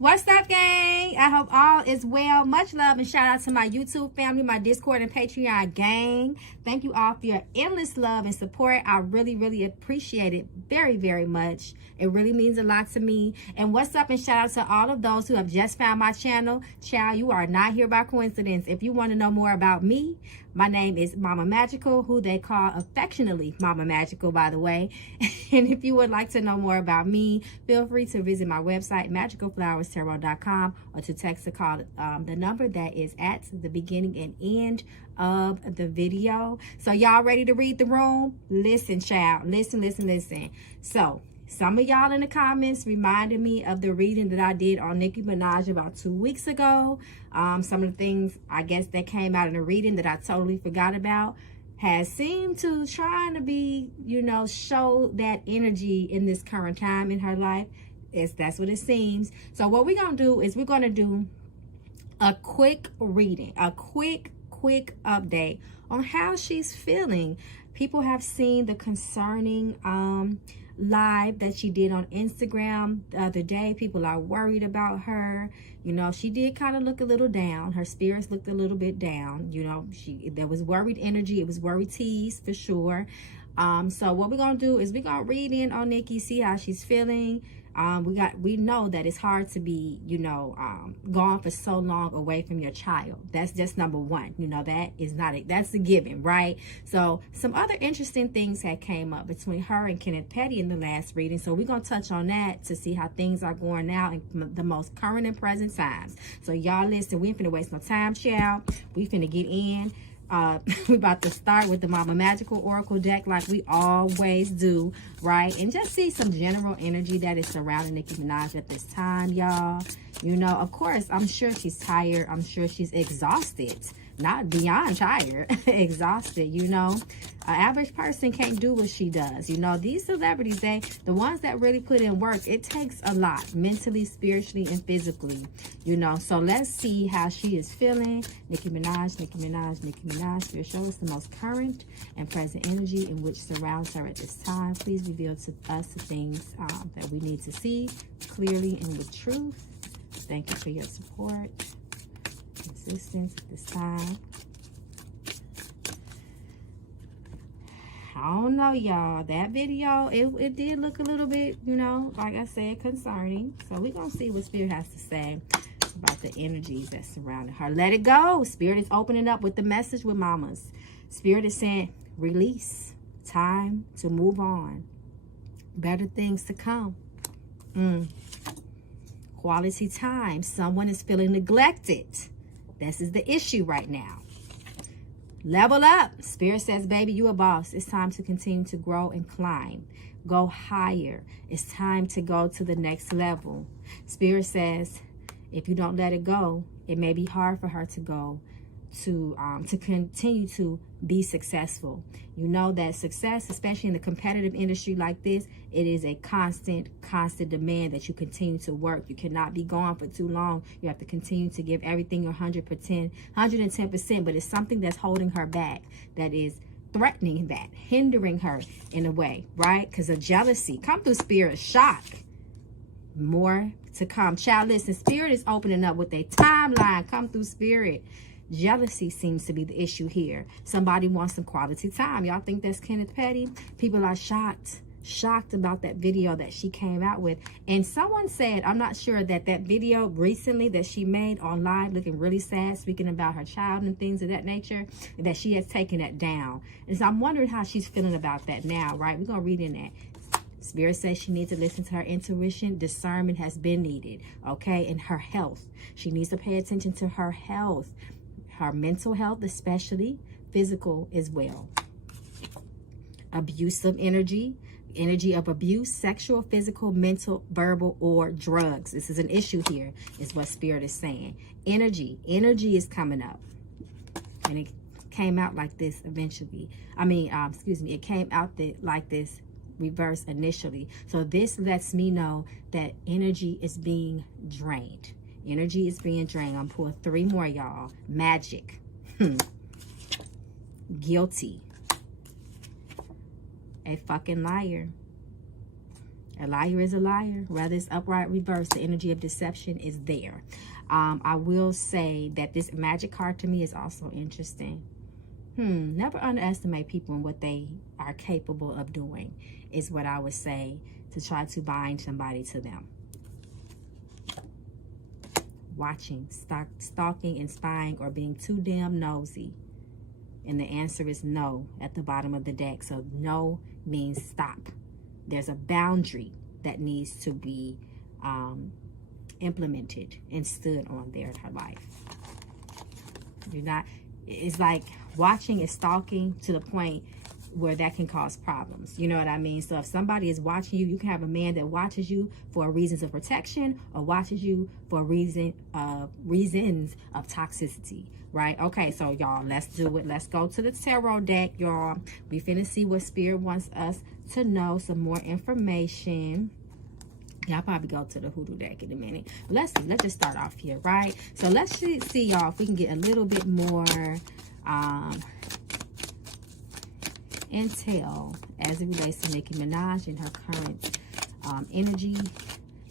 What's up, gang? I hope all is well. Much love and shout out to my YouTube family, my Discord and Patreon gang. Thank you all for your endless love and support. I really, really appreciate it very, very much. It really means a lot to me. And what's up and shout out to all of those who have just found my channel. Child, you are not here by coincidence. If you want to know more about me, my name is Mama Magical, who they call affectionately Mama Magical, by the way. And if you would like to know more about me, feel free to visit my website, magicalflowerstarot.com, or to text or call the number that is at the beginning and end of the video. So y'all ready to read the room? Listen, child. Listen, listen, listen. So some of y'all in the comments reminded me of the reading that I did on Nicki Minaj about 2 weeks ago. Some of the things, I guess, that came out in the reading that I totally forgot about has seemed to trying to be, you know, show that energy in this current time in her life. That's what it seems. So what we're going to do is we're going to do a quick reading, a quick update on how she's feeling. People have seen the concerning live that she did on Instagram the other day. People are worried about her. You know, she did kind of look a little down. Her spirits looked a little bit down. You know, there was worried energy. It was worried tease for sure. So what we're gonna do is we're gonna read in on Nicki, see how she's feeling. We know that it's hard to be, you know, gone for so long away from your child. That's just number one. You know, that is not it. That's a given, right? So some other interesting things had came up between her and Kenneth Petty in the last reading. So we're gonna touch on that to see how things are going now in the most current and present times. So y'all listen, we ain't finna waste no time, child. We finna get in. We about to start with the Mama Magical Oracle deck like we always do, right? And just see some general energy that is surrounding Nicki Minaj at this time, y'all. You know, of course, I'm sure she's tired. I'm sure she's exhausted. Not beyond tired, exhausted, you know. An average person can't do what she does. You know, these celebrities, the ones that really put in work, it takes a lot, mentally, spiritually, and physically, you know. So let's see how she is feeling. Nicki Minaj, Nicki Minaj, Nicki Minaj. Spirit, show us the most current and present energy in which surrounds her at this time. Please reveal to us the things that we need to see clearly and with truth. Thank you for your support, assistance at this time. I don't know, y'all. That video, it did look a little bit, you know, like I said, concerning. So we're going to see what Spirit has to say about the energies that surrounded her. Let it go. Spirit is opening up with the message with mamas. Spirit is saying, release. Time to move on. Better things to come. Quality time. Someone is feeling neglected. This is the issue right now. Level up. Spirit says, baby, you a boss. It's time to continue to grow and climb. Go higher. It's time to go to the next level. Spirit says, if you don't let it go, it may be hard for her to go to continue to be successful. You know that success, especially in the competitive industry like this, it is a constant demand that you continue to work. You cannot be gone for too long. You have to continue to give everything your 110%, but it's something that's holding her back, that is threatening that, hindering her in a way, right? Because of jealousy. Come through, Spirit. Shock. More to come. Child, listen, Spirit is opening up with a timeline. Come through, Spirit. Jealousy seems to be the issue here. Somebody wants some quality time. Y'all think that's Kenneth Petty? People are shocked about that video that she came out with. And someone said, I'm not sure, that video recently that she made online looking really sad, speaking about her child and things of that nature, that she has taken that down. And so I'm wondering how she's feeling about that now, right? We're going to read in that. Spirit says she needs to listen to her intuition. Discernment has been needed, okay? And her health. She needs to pay attention to her health. Her mental health, especially physical as well. Abusive energy of abuse, sexual, physical, mental, verbal, or drugs. This is an issue here, is what Spirit is saying. Energy is coming up. And it came out like this eventually. It came out like this reverse initially. So this lets me know that energy is being drained. Energy is being drained. I'm pulling 3 more, y'all. Magic. Guilty. A fucking liar. A liar is a liar. Whether it's upright, reverse, the energy of deception is there. I will say that this magic card to me is also interesting. Never underestimate people and what they are capable of doing is what I would say, to try to bind somebody to them. Watching, stalking, and spying, or being too damn nosy. And the answer is no at the bottom of the deck. So no means stop. There's a boundary that needs to be implemented and stood on there in her life. You're not, it's like watching and stalking to the point where that can cause problems. You know what I mean? So if somebody is watching you, you can have a man that watches you for reasons of protection, or watches you for reasons of toxicity, right? Okay, so y'all, let's do it. Let's go to the tarot deck, y'all. We finna see what Spirit wants us to know, some more information. Yeah, I'll probably go to the hoodoo deck in a minute. But let's see. Let's just start off here, right? So let's see, y'all, if we can get a little bit more intel as it relates to Nicki Minaj and her current energy,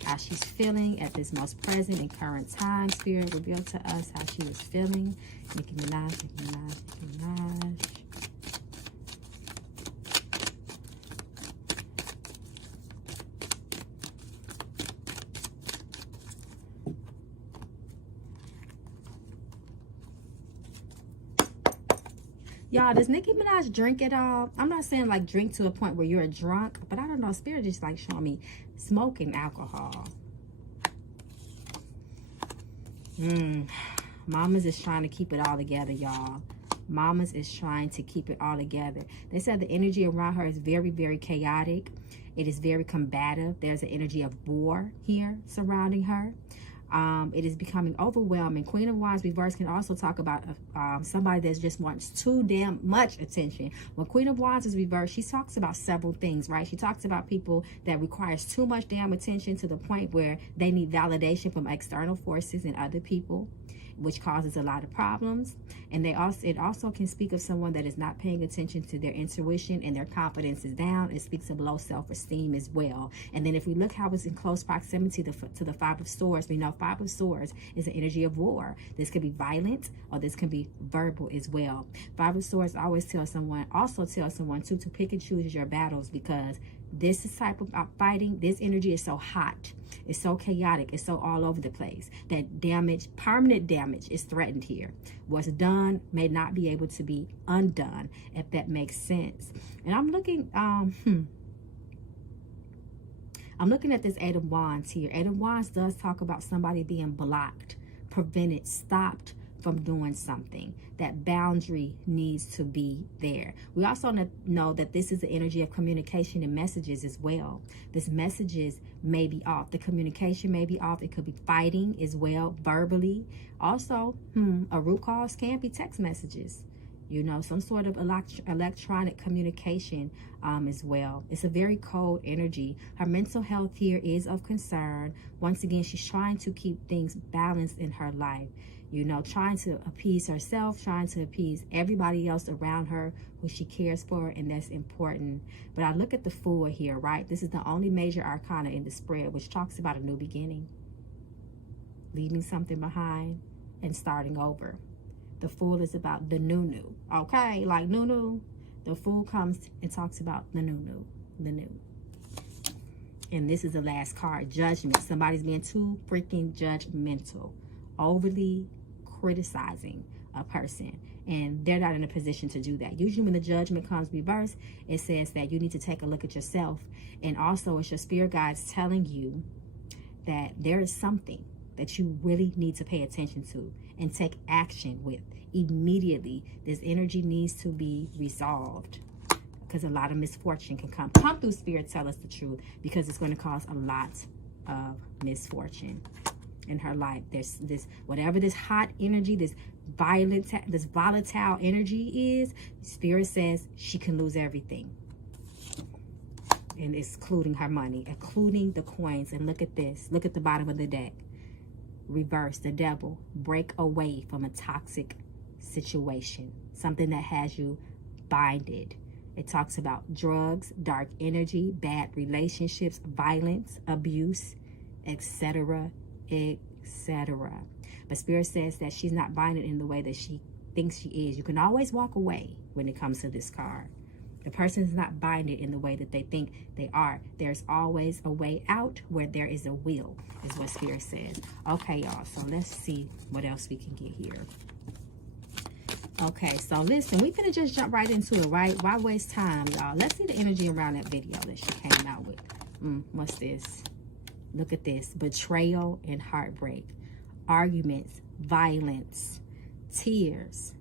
how she's feeling at this most present and current time. Spirit, reveal to us how she is feeling. Nicki Minaj, Nicki Minaj, Nicki Minaj. Y'all, does Nicki Minaj drink at all? I'm not saying like drink to a point where you're a drunk, but I don't know. Spirit just like showing me smoking alcohol. Mamas is trying to keep it all together, y'all. Mamas is trying to keep it all together. They said the energy around her is very, very chaotic. It is very combative. There's an energy of war here surrounding her. It is becoming overwhelming. Queen of Wands reverse can also talk about somebody that just wants too damn much attention. When Queen of Wands is reversed, she talks about several things, right? She talks about people that requires too much damn attention to the point where they need validation from external forces and other people, which causes a lot of problems. And it also can speak of someone that is not paying attention to their intuition, and their confidence is down. It speaks of low self-esteem as well. And then if we look how it's in close proximity to the Five of Swords, we know Five of Swords is an energy of war. This could be violent, or this can be verbal as well. Five of Swords always tells someone too, to pick and choose your battles, because this type of fighting, this energy is so hot, it's so chaotic, it's so all over the place that damage, permanent damage, is threatened here. What's done may not be able to be undone, if that makes sense. And I'm looking at this Eight of Wands here. Eight of Wands does talk about somebody being blocked, prevented, stopped from doing something. That boundary needs to be there. We also know that this is the energy of communication and messages as well. This messages may be off. The communication may be off. It could be fighting as well, verbally. Also, a root cause can be text messages. You know, some sort of electronic communication as well. It's a very cold energy. Her mental health here is of concern. Once again, she's trying to keep things balanced in her life. You know, trying to appease herself, trying to appease everybody else around her who she cares for, and that's important. But I look at the Fool here, right? This is the only major arcana in the spread, which talks about a new beginning, leaving something behind and starting over. The Fool is about the new, okay? Like new. The Fool comes and talks about the new. And this is the last card, Judgment. Somebody's being too freaking judgmental, overly criticizing a person, and they're not in a position to do that. Usually when the Judgment comes reversed, it says that you need to take a look at yourself, and also it's your spirit guides telling you that there is something that you really need to pay attention to and take action with immediately. This energy needs to be resolved, because a lot of misfortune can come through. Spirit, tell us the truth, because it's going to cause a lot of misfortune in her life. There's this, whatever this hot energy, this volatile energy is, Spirit says she can lose everything, and it's including her money, including the coins. And look at this, look at the bottom of the deck, reverse, the Devil. Break away from a toxic situation, something that has you binded. It talks about drugs, dark energy, bad relationships, violence, abuse, etc., etc. But Spirit says that she's not buying it in the way that she thinks she is. You can always walk away when it comes to this card. The person is not buying it in the way that they think they are. There's always a way out where there is a will, is what Spirit says. Okay, y'all, so let's see what else we can get here. Okay, so listen, we finna just jump right into it, right? Why waste time, y'all? Let's see the energy around that video that she came out with. What's this? Look at this. Betrayal and heartbreak. Arguments, violence, tears.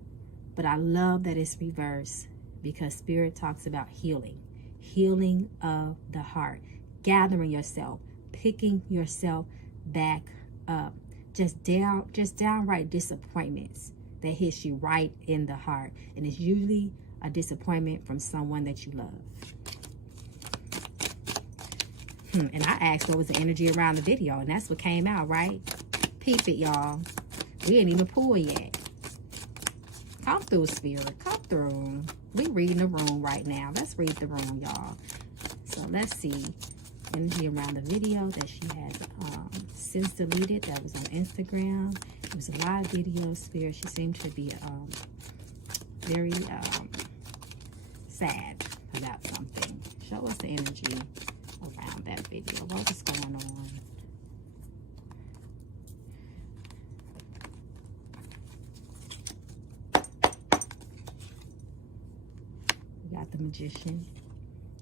But I love that it's reversed, because Spirit talks about healing. Healing of the heart. Gathering yourself. Picking yourself back up. Just downright disappointments that hits you right in the heart. And it's usually a disappointment from someone that you love. And I asked what was the energy around the video, and that's what came out, right? Peep it, y'all. We ain't even pull yet. Come through, Spirit. Come through. We reading the room right now. Let's read the room, y'all. So let's see. Energy around the video that she has since deleted. That was on Instagram. It was a live video. Spirit, she seemed to be very sad about something. Show us the energy around that video. What was going on? We got the Magician.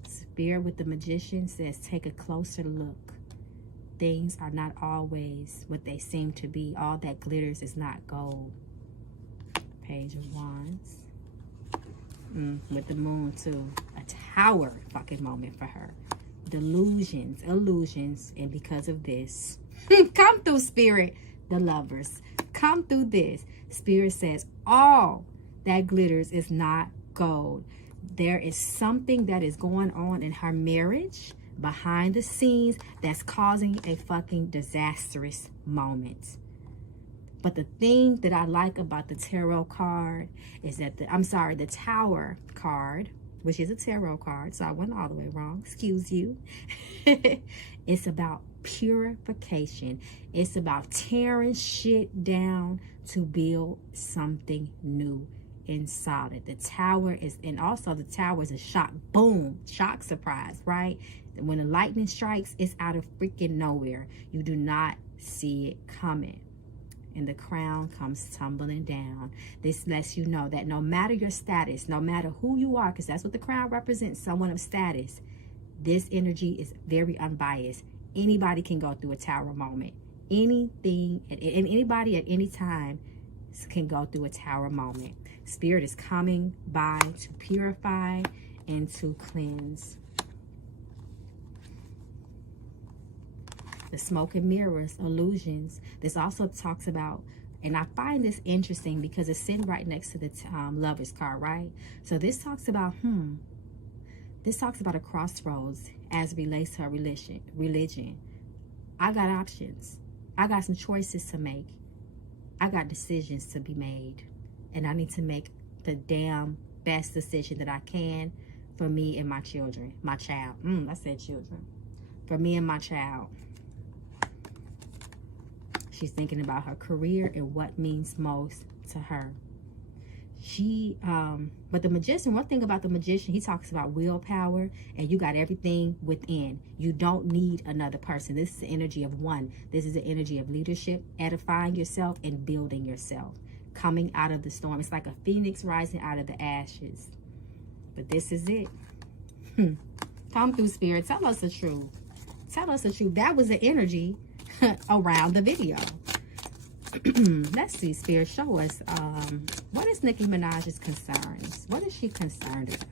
Spirit with the Magician says, take a closer look. Things are not always what they seem to be. All that glitters is not gold. Page of Wands. With the Moon too. A tower fucking moment for her. Delusions, illusions, and because of this, come through, Spirit. The Lovers, come through this. Spirit says all that glitters is not gold. There is something that is going on in her marriage behind the scenes that's causing a fucking disastrous moment. But the thing that I like about the tarot card is that the Tower card, which is a tarot card, so I went all the way wrong, excuse you. It's about purification. It's about tearing shit down to build something new and solid. The Tower is, and also the Tower is a shock, boom, shock surprise, right? When the lightning strikes, it's out of freaking nowhere. You do not see it coming. And the Crown comes tumbling down. This lets you know that no matter your status, no matter who you are, because that's what the Crown represents, someone of status, this energy is very unbiased. Anybody can go through a Tower moment. Anything, and anybody at any time can go through a Tower moment. Spirit is coming by to purify and to cleanse. The Smoke and Mirrors, illusions. This also talks about, and I find this interesting because it's sitting right next to the Lovers card, right? So this talks about, this talks about a crossroads as it relates to her religion. I got options. I got some choices to make. I got decisions to be made. And I need to make the damn best decision that I can for me and my children. My child. I said children. For me and my child. She's thinking about her career and what means most to her. But the Magician, one thing about the Magician, he talks about willpower, and you got everything within. You don't need another person. This is the energy of one. This is the energy of leadership, edifying yourself and building yourself. Coming out of the storm. It's like a phoenix rising out of the ashes. But this is it. Come through, Spirit. Tell us the truth. Tell us the truth. That was the energy around the video. Let's see, Spirit, show us what is Nicki Minaj's concerns? What is she concerned with?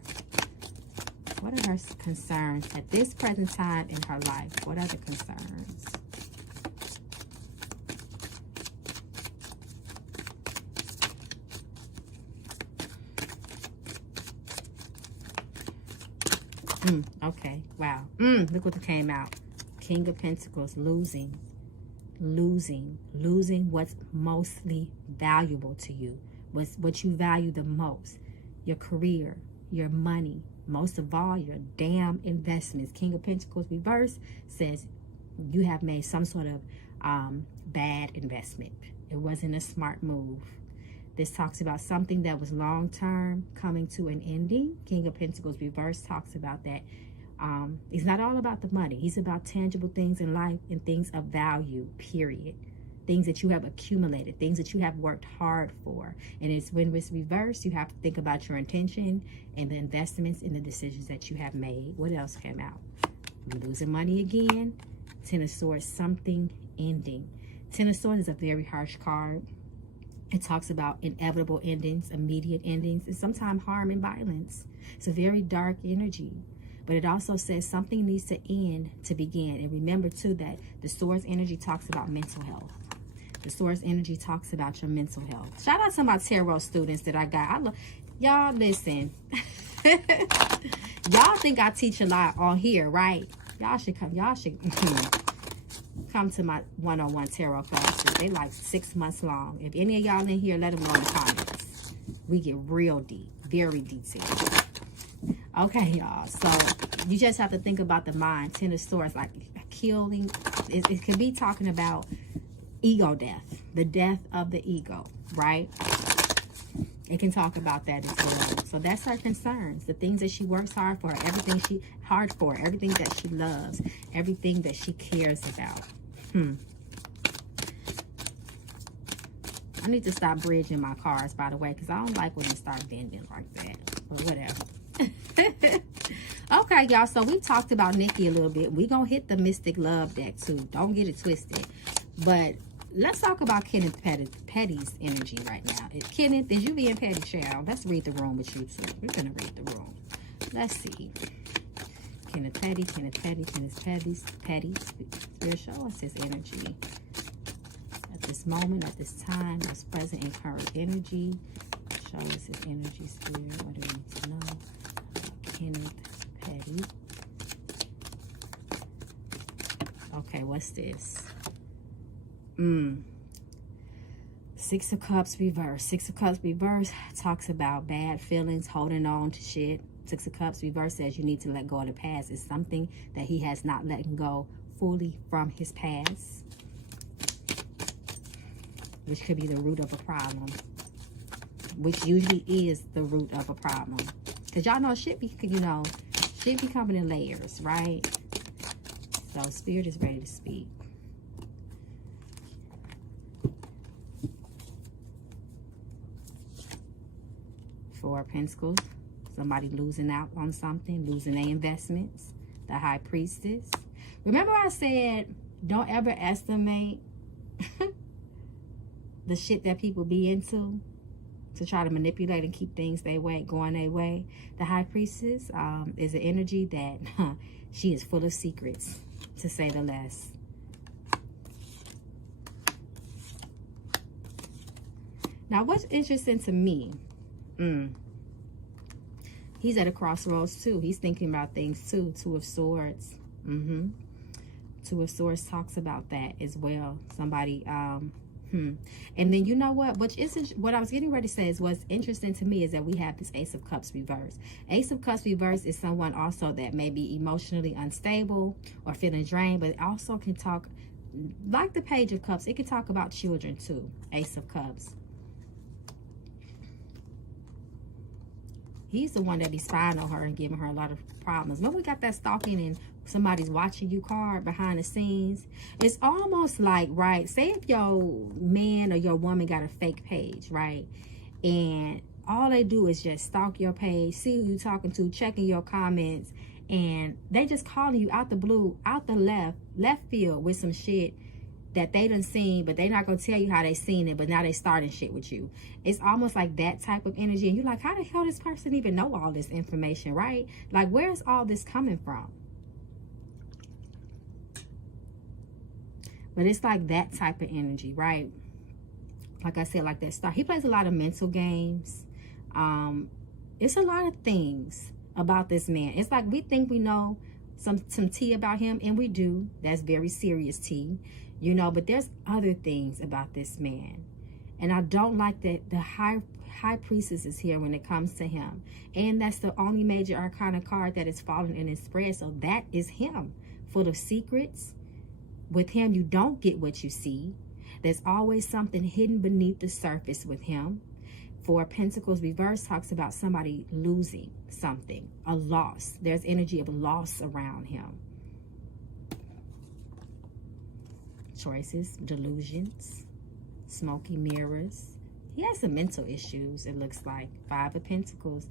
What are her concerns at this present time in her life? What are the concerns? Okay, wow. Look what came out. King of Pentacles, losing what's mostly valuable to you, what you value the most. Your career, your money, most of all, your damn investments. King of Pentacles reverse says you have made some sort of bad investment. It wasn't a smart move. This talks about something that was long-term coming to an ending. King of Pentacles reverse talks about that. It's not all about the money. He's about tangible things in life and things of value, period. Things that you have accumulated, things that you have worked hard for. And it's when it's reversed, you have to think about your intention and the investments and the decisions that you have made. What else came out? You're losing money again. Ten of Swords, something ending. Ten of Swords is a very harsh card. It talks about inevitable endings, immediate endings, and sometimes harm and violence. It's a very dark energy. But it also says something needs to end to begin. And remember, too, that the Swords energy talks about mental health. The Swords energy talks about your mental health. Shout out to my tarot students that I got. Y'all, listen. Y'all think I teach a lot on here, right? Y'all should come. Y'all should come to my one-on-one tarot classes. They like 6 months long. If any of y'all in here, let them know in the comments. We get real deep, very detailed. Okay, y'all. So you just have to think about the mind. Ten of Swords, like killing. It could be talking about ego death, the death of the ego, right? It can talk about that as well. So that's her concerns, the things that she works hard for, everything everything that she loves, everything that she cares about. I need to stop bridging my cards, by the way, because I don't like when you start bending like that. But whatever. Okay, y'all. So we talked about Nicki a little bit. We're going to hit the Mystic Love deck, too. Don't get it twisted. But let's talk about Kenneth Petty's energy right now. Kenneth, is you being petty, child? Let's read the room with you, too. We're going to read the room. Let's see. Kenneth Petty. Spirit, show us his energy. At this moment, at this time, this present and current energy. Show us his energy, Spirit. What do we need to know? Kenneth Petty. Okay, what's this? Six of Cups reverse. Six of Cups reverse talks about bad feelings, holding on to shit. Six of Cups reverse says you need to let go of the past. It's something that he has not let go fully from his past, which could be the root of a problem, which usually is the root of a problem. Because y'all know shit be coming in layers, right? So Spirit is ready to speak. Four of Pentacles. Somebody losing out on something, losing their investments. The High Priestess. Remember I said, don't ever estimate the shit that people be into to try to manipulate and keep things their way, going their way. The High Priestess is an energy that she is full of secrets, to say the least. Now, what's interesting to me, he's at a crossroads too. He's thinking about things too. Two of Swords. Two of Swords talks about that as well. Somebody, and then you know what? What I was getting ready to say is what's interesting to me is that we have this Ace of Cups reverse. Ace of Cups reverse is someone also that may be emotionally unstable or feeling drained, but it also can talk, like the Page of Cups, it can talk about children too. Ace of Cups. He's the one that be spying on her and giving her a lot of problems. When we got that stalking and somebody's watching you card behind the scenes, it's almost like, right, say if your man or your woman got a fake page, right, and all they do is just stalk your page, see who you talking to, checking your comments, and they just calling you out the blue, out the left field with some shit that they done seen, but they not gonna tell you how they seen it, but now they starting shit with you. It's almost like that type of energy, and you're like, how the hell this person even know all this information, right? Like, where's all this coming from? But it's like that type of energy, right? Like I said, like that star. He plays a lot of mental games. It's a lot of things about this man. It's like we think we know some tea about him, and we do. That's very serious tea. You know, but there's other things about this man. And I don't like that the high priestess is here when it comes to him. And that's the only major arcana card that is falling in his spread. So that is him, full of secrets. With him, you don't get what you see. There's always something hidden beneath the surface with him. Four of Pentacles reverse talks about somebody losing something, a loss. There's energy of loss around him. Choices, delusions, smoky mirrors. He has some mental issues, it looks like. Five of Pentacles,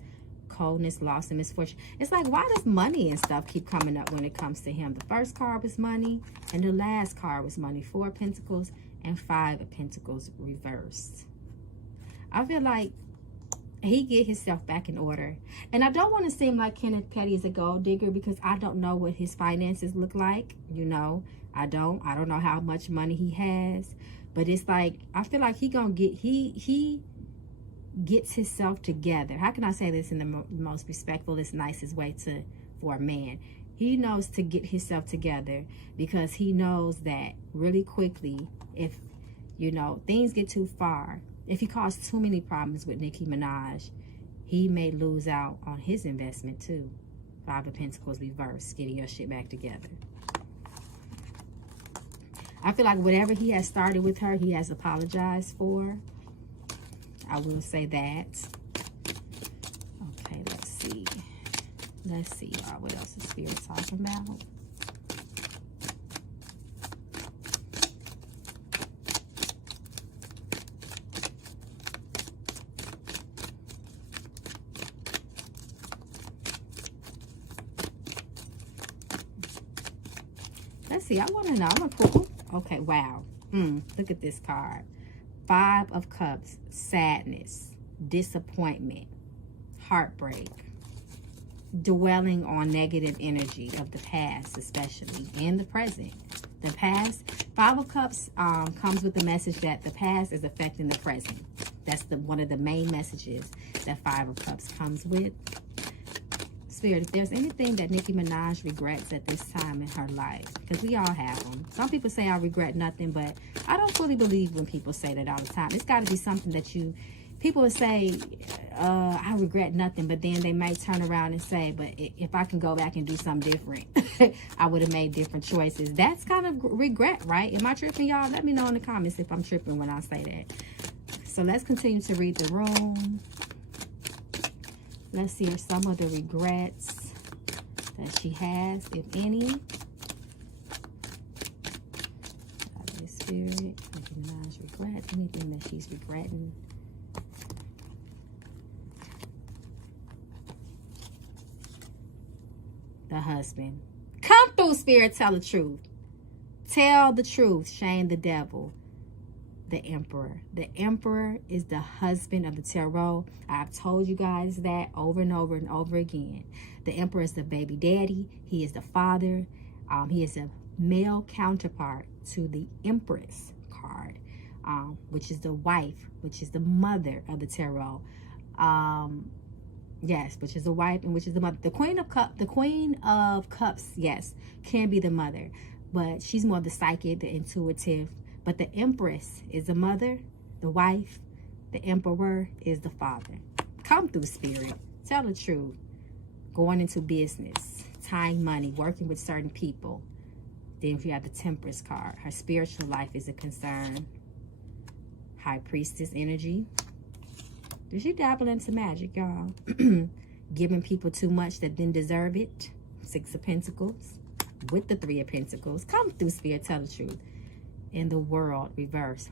coldness, loss, and misfortune. It's like, why does money and stuff keep coming up when it comes to him? The first card was money, and the last card was money. Four of Pentacles and Five of Pentacles reversed. I feel like he get himself back in order. And I don't want to seem like Kenneth Petty is a gold digger, because I don't know what his finances look like. You know, I don't know how much money he has. But it's like, I feel like he gets himself together. How can I say this in the most respectful, nicest way for a man? He knows to get himself together, because he knows that really quickly, if, you know, things get too far, if he caused too many problems with Nicki Minaj, he may lose out on his investment too. Five of Pentacles reverse, getting your shit back together. I feel like whatever he has started with her, he has apologized for. I will say that. Okay, let's see. Let's see, y'all. What else is Spirit talking about? Let's see. I want to know. I'm going to pull. Okay, wow. Look at this card. Five of Cups, sadness, disappointment, heartbreak, dwelling on negative energy of the past, especially, and the present. The past, Five of Cups comes with the message that the past is affecting the present. That's one of the main messages that Five of Cups comes with. Spirit, if there's anything that Nicki Minaj regrets at this time in her life, because we all have them. Some people say I regret nothing, but I don't fully believe when people say that all the time. It's got to be something that people would say, I regret nothing, but then they might turn around and say, but if I can go back and do something different, I would have made different choices. That's kind of regret, right? Am I tripping, y'all? Let me know in the comments if I'm tripping when I say that. So let's continue to read the room. Let's see some of the regrets that she has, if any. Spirit, Nicki Minaj regrets, anything that she's regretting. The husband. Come through, Spirit, tell the truth. Tell the truth, shame the devil. The Emperor. The Emperor is the husband of the tarot. I've told you guys that over and over and over again. The Emperor is the baby daddy. He is the father. He is a male counterpart to the Empress card, which is the wife, which is the mother of the tarot. Yes, which is the wife and which is the mother. The Queen of Cups, yes, can be the mother, but she's more the psychic, the intuitive. But the Empress is the mother, the wife. The Emperor is the father. Come through, Spirit. Tell the truth. Going into business, tying money, working with certain people. Then if you have the Temperance card, her spiritual life is a concern. High Priestess energy. Did she dabble into magic, y'all? Giving people too much that didn't deserve it. Six of Pentacles with the Three of Pentacles. Come through, Spirit. Tell the truth. In the World reverse.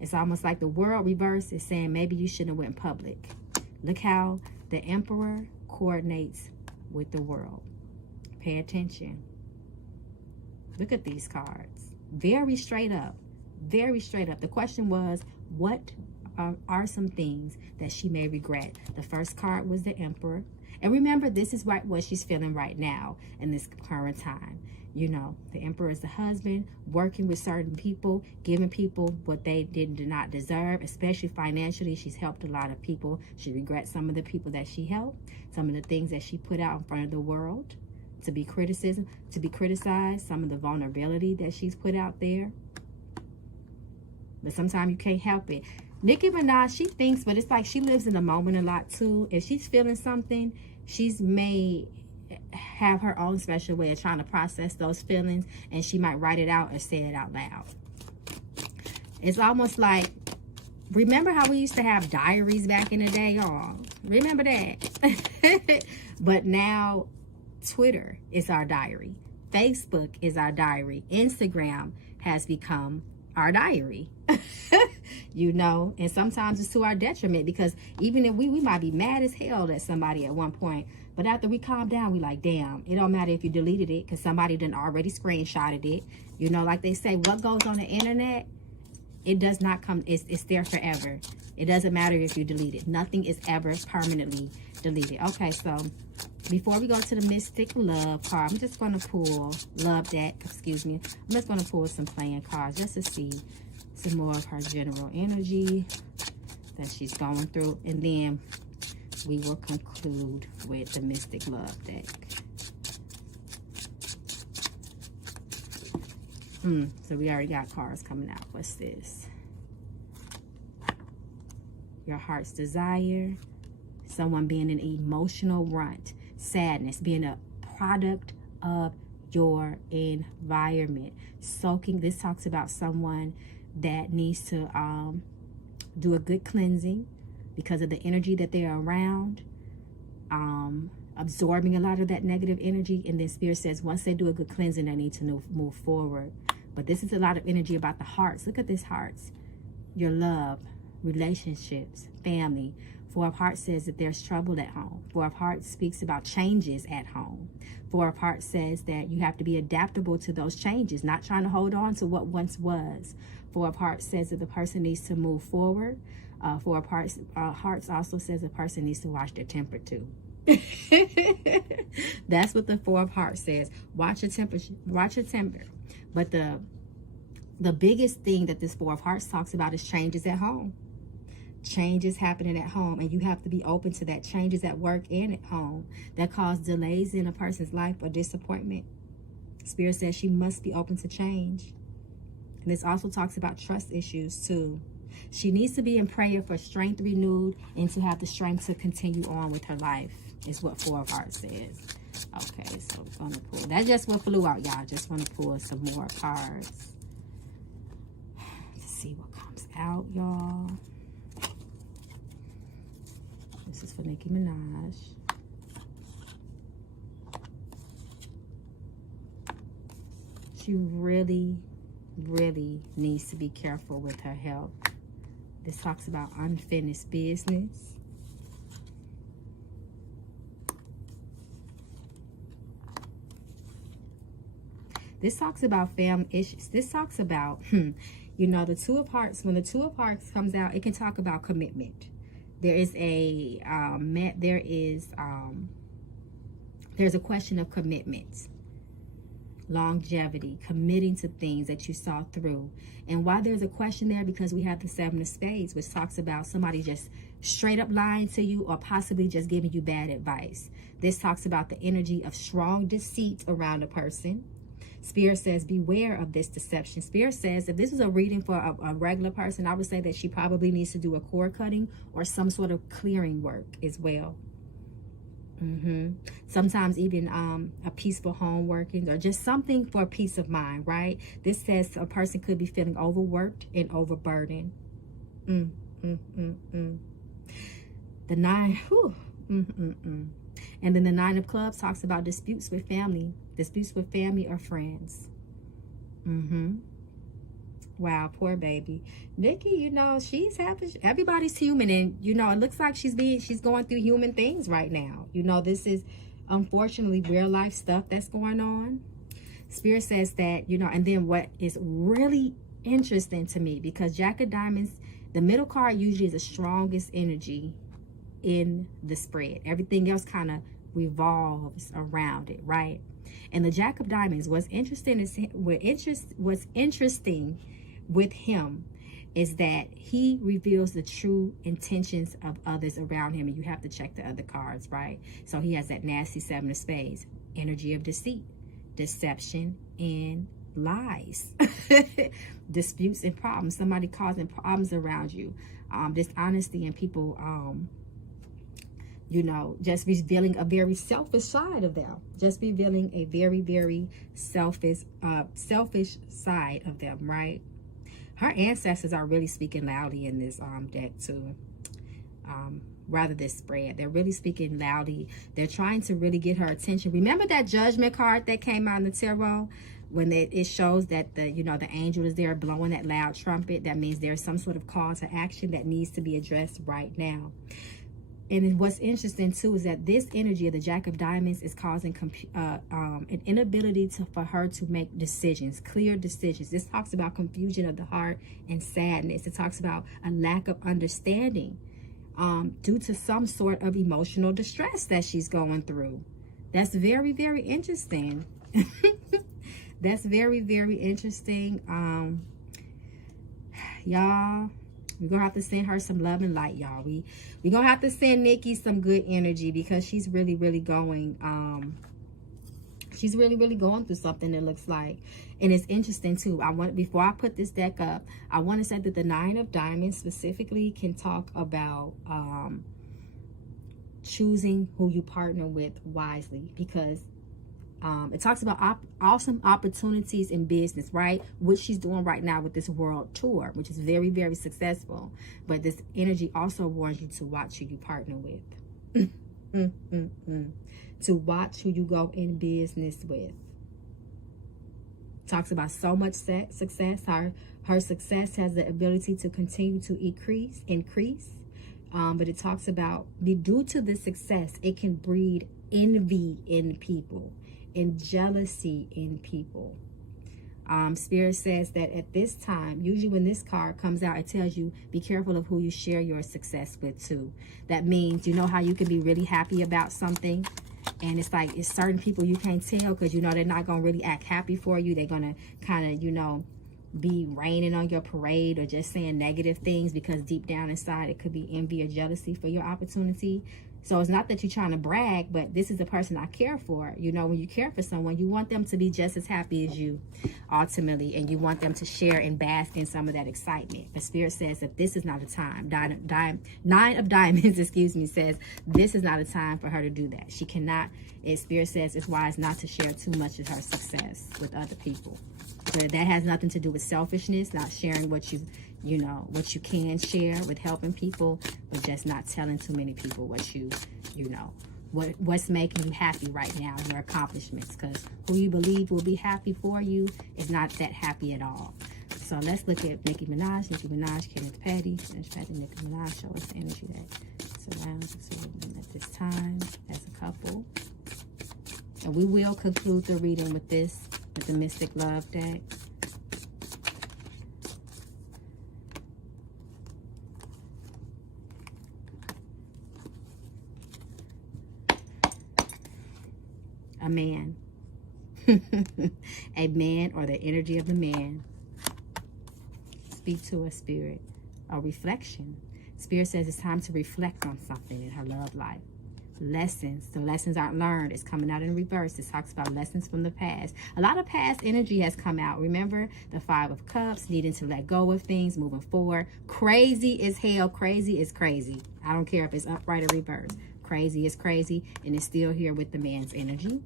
It's almost like the World reverse is saying maybe you shouldn't have went public. Look how the Emperor coordinates with the World. Pay attention. Look at these cards. Very straight up. Very straight up. The question was, what are some things that she may regret? The first card was the Emperor. And remember, this is what she's feeling right now in this current time. You know, the Emperor is the husband, working with certain people, giving people what they did not deserve, especially financially. She's helped a lot of people. She regrets some of the people that she helped, some of the things that she put out in front of the world to be criticized, some of the vulnerability that she's put out there. but sometimes you can't help it. Nicki Minaj, she thinks, but it's like she lives in the moment a lot too. If she's feeling something, she's may have her own special way of trying to process those feelings, and she might write it out or say it out loud. It's almost like, remember how we used to have diaries back in the day, y'all? Remember that? But now Twitter is our diary. Facebook is our diary. Instagram has become our diary. You know, and sometimes it's to our detriment, because even if we might be mad as hell at somebody at one point, but after we calm down, we like, damn, it don't matter if you deleted it, because somebody done already screenshotted it. You know, like they say, what goes on the internet, it does not come, it's there forever. It doesn't matter if you delete it. Nothing is ever permanently deleted. Okay, so before we go to the Mystic Love card, I'm just going to pull Love deck, excuse me. I'm just going to pull some playing cards just to see some more of her general energy that she's going through, and then we will conclude with the Mystic Love deck. So we already got cards coming out. What's this? Your heart's desire. Someone being an emotional runt. Sadness. Being a product of your environment. Soaking. This talks about someone that needs to do a good cleansing because of the energy that they're around. Absorbing a lot of that negative energy. And then Spirit says once they do a good cleansing, they need to move forward. But this is a lot of energy about the hearts. Look at this hearts. Your love, relationships, family. Four of Hearts says that there's trouble at home. Four of Hearts speaks about changes at home. Four of Hearts says that you have to be adaptable to those changes, not trying to hold on to what once was. Four of Hearts says that the person needs to move forward. Four of Hearts also says the person needs to watch their temper too. That's what the Four of Hearts says. Watch your temper. Watch your temper. But the biggest thing that this Four of Hearts talks about is changes at home. Changes happening at home, and you have to be open to that. Changes at work and at home that cause delays in a person's life or disappointment. Spirit says she must be open to change. And this also talks about trust issues too. She needs to be in prayer for strength renewed and to have the strength to continue on with her life, is what Four of Hearts says. Okay, so I'm gonna pull. That's just what flew out, y'all. Just want to pull some more cards to see what comes out, y'all. This is for Nicki Minaj. She really, really needs to be careful with her health. This talks about unfinished business. This talks about family issues. This talks about, you know, the Two of Hearts. When the Two of Hearts comes out, it can talk about commitment. There is a there's a question of commitment, longevity, committing to things that you saw through. And why there's a question there, because we have the Seven of Spades, which talks about somebody just straight up lying to you or possibly just giving you bad advice. This talks about the energy of strong deceit around a person. Spirit says beware of this deception. Spirit says if this is a reading for a regular person, I would say that she probably needs to do a cord cutting or some sort of clearing work as well. Sometimes even a peaceful home working or just something for peace of mind, right? This says a person could be feeling overworked and overburdened. The nine, and then the Nine of Clubs talks about disputes with family or friends. Wow, poor baby. Nicki, you know, she's happy. Everybody's human, and you know, it looks like she's going through human things right now. You know, this is unfortunately real life stuff that's going on. Spirit says that, you know, and then what is really interesting to me, because Jack of Diamonds, the middle card usually is the strongest energy in the spread. Everything else kind of revolves around it, right? And the Jack of Diamonds, what's interesting with him is that he reveals the true intentions of others around him, and you have to check the other cards, right? So he has that nasty Seven of Spades, energy of deceit, deception, and lies, disputes and problems, somebody causing problems around you, dishonesty, and people, you know, just revealing a very selfish side of them, just revealing a very, very selfish side of them, right? Her ancestors are really speaking loudly in this deck too. Rather this spread, they're really speaking loudly. They're trying to really get her attention. Remember that Judgment card that came out in the tarot, when it shows that the, you know, the angel is there blowing that loud trumpet? That means there's some sort of call to action that needs to be addressed right now. And what's interesting too is that this energy of the Jack of Diamonds is causing an inability for her to make decisions, clear decisions. This talks about confusion of the heart and sadness. It talks about a lack of understanding due to some sort of emotional distress that she's going through. That's very, very interesting. That's very, very interesting. Y'all, we're gonna have to send her some love and light, y'all. We're gonna have to send Nicki some good energy, because she's really, really going she's really, really going through something, it looks like. And it's interesting too. Before I put this deck up, I want to say that the Nine of Diamonds specifically can talk about choosing who you partner with wisely, because it talks about awesome opportunities in business, right? Which she's doing right now with this world tour, which is very, very successful. But this energy also warns you to watch who you partner with. To watch who you go in business with. Talks about so much success. Her success has the ability to continue to increase. But it talks about, due to the success, it can breed envy in people and jealousy in people. Spirit says that at this time, usually when this card comes out, it tells you be careful of who you share your success with too. That means, you know how you can be really happy about something, and it's like, it's certain people you can't tell, because you know they're not going to really act happy for you. They're going to kind of, you know, be raining on your parade or just saying negative things, because deep down inside it could be envy or jealousy for your opportunity. So it's not that you're trying to brag, but this is the person I care for. You know, when you care for someone, you want them to be just as happy as you, ultimately, and you want them to share and bask in some of that excitement. But Spirit says that this is not a time. Nine of Diamonds, excuse me, says this is not a time for her to do that. She cannot. Spirit says it's wise not to share too much of her success with other people. But that has nothing to do with selfishness, not sharing what you know, what you can share with helping people, but just not telling too many people what you know, what's making you happy right now, your accomplishments, because who you believe will be happy for you is not that happy at all. So let's look at Nicki Minaj, Kenneth Petty, Nicki Minaj. Show us the energy that surrounds the two of them at this time as a couple. And we will conclude the reading with this, with the Mystic Love deck. A man. A man, or the energy of the man. Speak to a spirit. A reflection. Spirit says it's time to reflect on something in her love life. Lessons. The lessons aren't learned. It's coming out in reverse. It talks about lessons from the past. A lot of past energy has come out. Remember the Five of Cups, needing to let go of things, moving forward. Crazy as hell. Crazy is crazy. I don't care if it's upright or reverse. Crazy is crazy, and it's still here with the man's energy.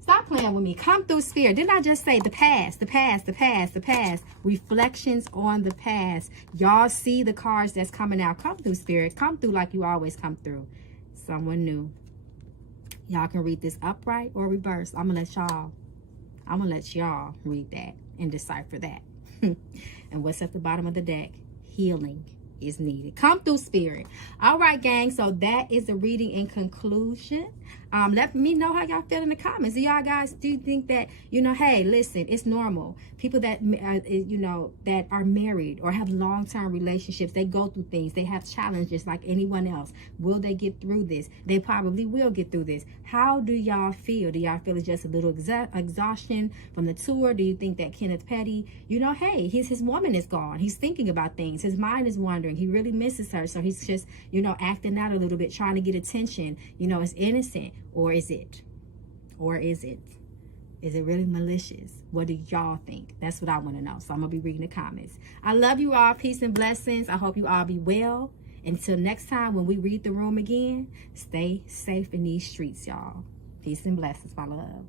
Stop playing with me. Come through, Spirit. Didn't I just say the past, the past, the past, the past? Reflections on the past. Y'all see the cards that's coming out. Come through, Spirit. Come through like you always come through. Someone new. Y'all can read this upright or reverse. I'm gonna let y'all read that and decipher that. And what's at the bottom of the deck? Healing is needed. Come through, Spirit. All right, gang, so that is the reading in conclusion. Let me know how y'all feel in the comments. Do y'all guys, do you think that, you know, hey, listen, it's normal. People that you know, that are married or have long-term relationships, they go through things, they have challenges like anyone else. Will they get through this? They probably will get through this. How do y'all feel? Do y'all feel it's just a little exhaustion from the tour? Do you think that Kenneth Petty, you know, hey, his woman is gone, he's thinking about things, his mind is wandering, he really misses her, so he's just, you know, acting out a little bit, trying to get attention, you know, it's innocent? Or is it? Or is it? Is it really malicious? What do y'all think? That's what I want to know. So I'm going to be reading the comments. I love you all. Peace and blessings. I hope you all be well. Until next time when we read the room again, stay safe in these streets, y'all. Peace and blessings, my love.